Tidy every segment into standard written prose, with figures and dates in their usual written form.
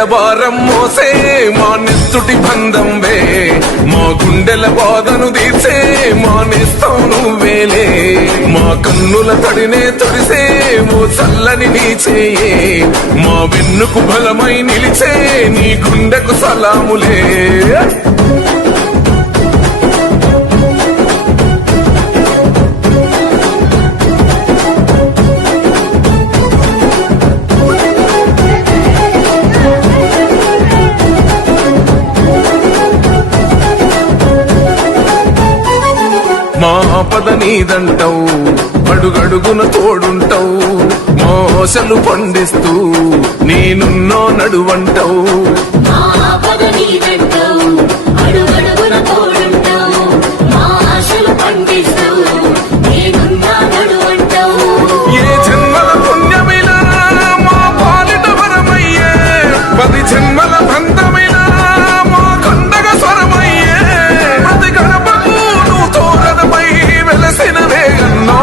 వేల భారం మోసే మా నెత్తుటి బంధంవే మా గుండెల బాధను తీర్చే మా నేస్తం నువ్వేలే మా కన్నుల తడినే తొడిసే ఓ చల్లని నీ చేయే మా వెన్నుకు బలమై నిలిచే నీ గుండెకు సలాములే మా పద నీదంటావు అడుగడుగున తోడుంటావు మోసలు పండిస్తూ నేనున్నో నడువంటావు ఏ జన్మల పుణ్యమిలా మా పాలిట వరమయ్యే 10 జన్మల బంధమిలా మా కండగ స్వరమయ్యే ప్రతి గడపకు నువ్వు తోరణమై వెలసినవే అన్నో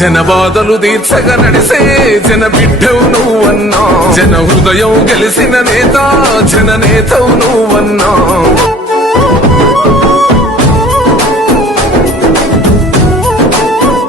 జన బాధలు తీర్చగా నడిసే జన బిడ్డవు నువ్వన్నా జన హృదయం గెలిసిన నేత జన నేతవు నువ్వన్నా